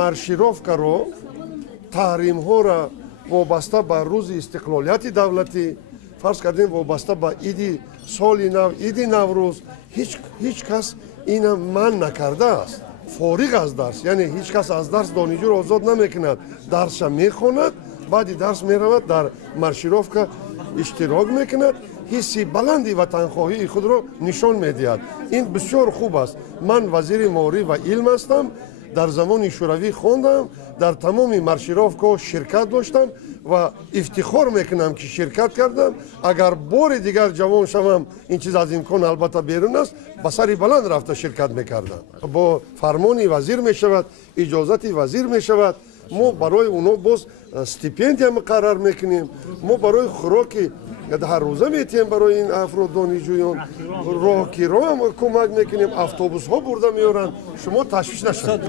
маршировкаро таҳримҳоро вобаста ба рӯзи истиқлолияти давлатӣ фарз кардем вобаста ба иди соли нав иди наврӯз ҳеҷ кас ина манъ накардааст фориғ аз дарс яъне ҳеҷ кас аз дарс донишҷӯро озод намекунад дарсша мехонад баъди дарс меравад дар маршировка иштирок мекунад ҳисси баланди ватанхоҳии худро нишон медиҳад ин бисёр хуб аст ман вазири моориф ва илм ҳастам дар замони шӯравӣ хондам дар тамоми маршировкаҳо ширкат доштам ва ифтихор мекунам ки ширкат кардам агар бори дигар ҷавон шавам ин чиз аз имкон албатта берун аст ба сари баланд рафта ширкат мекардам бо фармони вазир мешавад иҷозати вазир мешавад мо барои онҳо боз стипендия муқаррар мекунем мо барои хӯроки ҳаррӯза метиҳем барои ин афрод донишҷӯён роҳкиро ҳам кӯмак мекунем автобусҳо бурда меоранд шумо ташвиш нашавед.